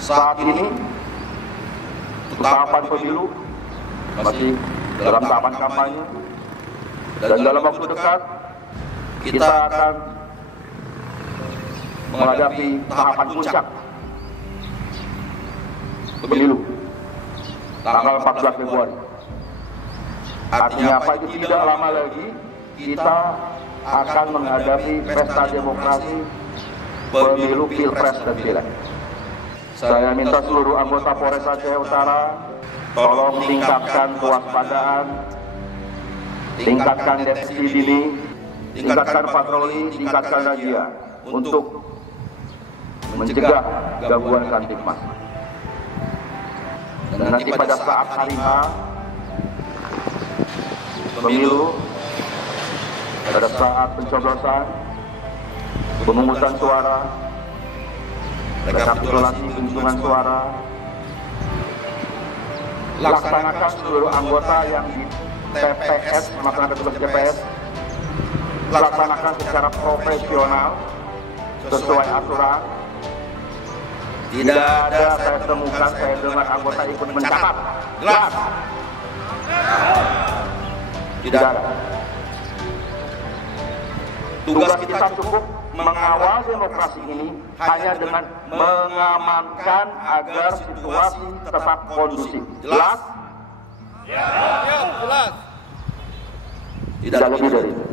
Saat ini tahapan pemilu masih dalam tahapan kampanye, dan dalam waktu dekat kita akan menghadapi tahapan puncak pemilu tanggal 14 Februari. Artinya apa? Itu tidak lama lagi kita akan menghadapi pesta demokrasi pemilu Pilpres dan Pileg. Saya minta seluruh anggota Polres Aceh Utara tolong tingkatkan kewaspadaan, tingkatkan deteksi dini, tingkatkan patroli, tingkatkan razia untuk mencegah gangguan Kamtipmas. Dan nanti pada saat hari H pemilu, pada saat pencoblosan, pemungutan suara, rekapitulasi penghitungan suara, laksanakan seluruh anggota yang di TPS, melaksanakan tugas TPS, laksanakan secara profesional sesuai aturan. Tidak ada saya temukan, saya dengar anggota ikut mencatat. Jelas? Tidak ada. Tugas kita cukup mengawal demokrasi ini hanya dengan mengamankan agar situasi tetap kondusif. Jelas? Ya, jelas. Tidak lebih dari itu.